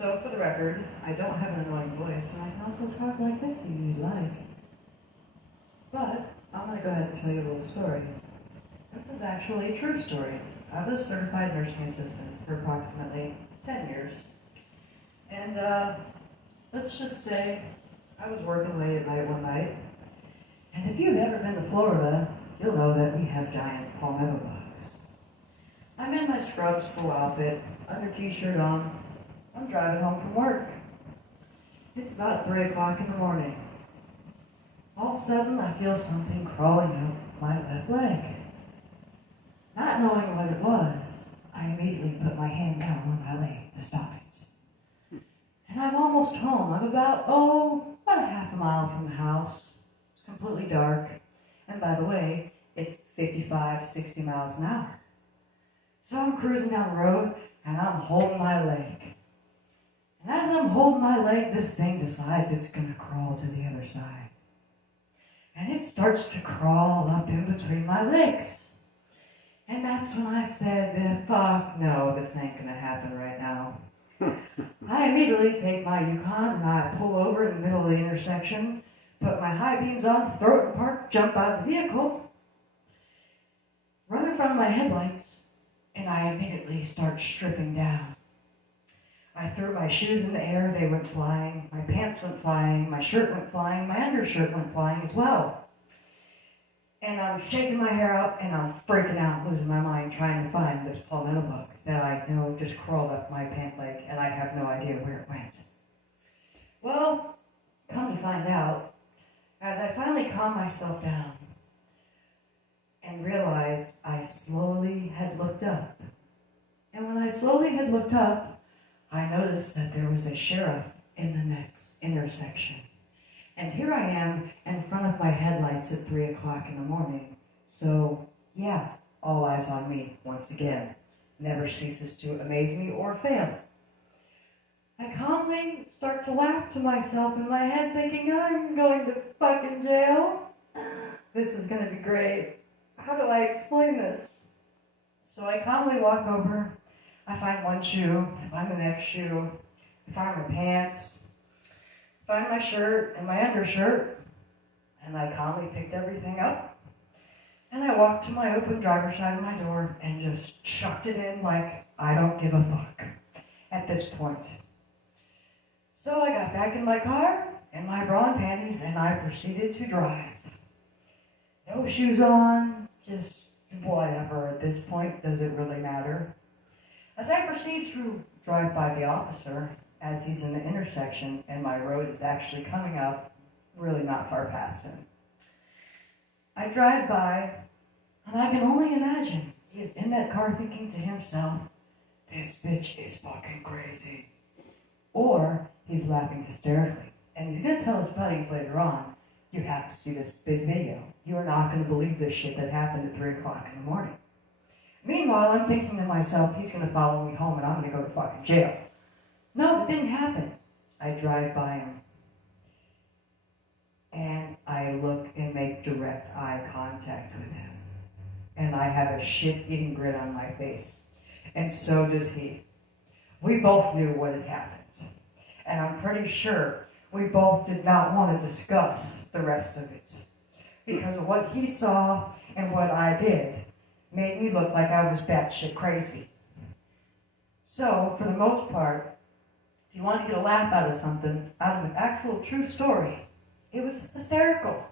So, for the record, I don't have an annoying voice, and I can also talk like this if you'd like. But, I'm going to go ahead and tell you a little story. This is actually a true story. I was a certified nursing assistant for approximately 10 years. And, let's just say I was working late at night one night. And if you've ever been to Florida, you'll know that we have giant palmetto bugs. I'm in my scrubs, full outfit, under t-shirt on. I'm driving home from work. It's about 3 o'clock in the morning. All of a sudden, I feel something crawling up my left leg. Not knowing what it was, I immediately put my hand down on my leg to stop it. And I'm almost home. I'm about a half a mile from the house. It's completely dark. And by the way, it's 55, 60 miles an hour. So I'm cruising down the road, and I'm holding my leg. And as I'm holding my leg, this thing decides it's going to crawl to the other side. And it starts to crawl up in between my legs. And that's when I said, fuck no, this ain't going to happen right now. I immediately take my Yukon and I pull over in the middle of the intersection, put my high beams on, throw it in the park, jump out of the vehicle, run in front of my headlights, and I immediately start stripping down. I threw my shoes in the air, they went flying, my pants went flying, my shirt went flying, my undershirt went flying as well. And I'm shaking my hair out and I'm freaking out, losing my mind, trying to find this palmetto bug that I know just crawled up my pant leg and I have no idea where it went. Well, come to find out, as I finally calmed myself down and realized I slowly had looked up. And when I slowly had looked up, I noticed that there was a sheriff in the next intersection. And here I am in front of my headlights at 3 o'clock in the morning. So, yeah, all eyes on me once again. Never ceases to amaze me or fail. I calmly start to laugh to myself in my head, thinking, I'm going to fucking jail. This is going to be great. How do I explain this? So I calmly walk over. I find one shoe, I find the next shoe, I find my pants, I find my shirt and my undershirt, and I calmly picked everything up, and I walked to my open driver's side of my door and just chucked it in like I don't give a fuck at this point. So I got back in my car, in my bra and panties, and I proceeded to drive. No shoes on, just whatever at this point, does it really matter? As I proceed to drive by the officer, as he's in the intersection and my road is actually coming up, really not far past him, I drive by, and I can only imagine he is in that car thinking to himself, this bitch is fucking crazy. Or he's laughing hysterically. And he's going to tell his buddies later on, you have to see this big video. You are not going to believe this shit that happened at 3 o'clock in the morning. Meanwhile, I'm thinking to myself, he's going to follow me home and I'm going to go to fucking jail. No, it didn't happen. I drive by him. And I look and make direct eye contact with him. And I have a shit-eating grin on my face. And so does he. We both knew what had happened. And I'm pretty sure we both did not want to discuss the rest of it. Because of what he saw and what I did made me look like I was batshit crazy. So, for the most part, if you want to get a laugh out of something, out of an actual true story, it was hysterical.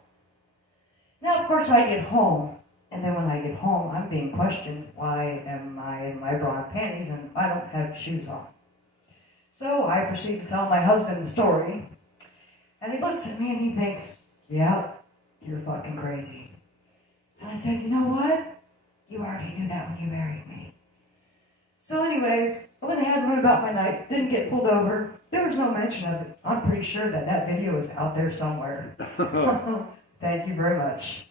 Now, of course, I get home, and then when I get home, I'm being questioned, why am I in my bra and panties and I don't have shoes on? So I proceed to tell my husband the story, and he looks at me and he thinks, yeah, you're fucking crazy. And I said, you know what? You already knew that when you married me. So anyways, I went ahead and went about my night, didn't get pulled over. There was no mention of it. I'm pretty sure that video is out there somewhere. Thank you very much.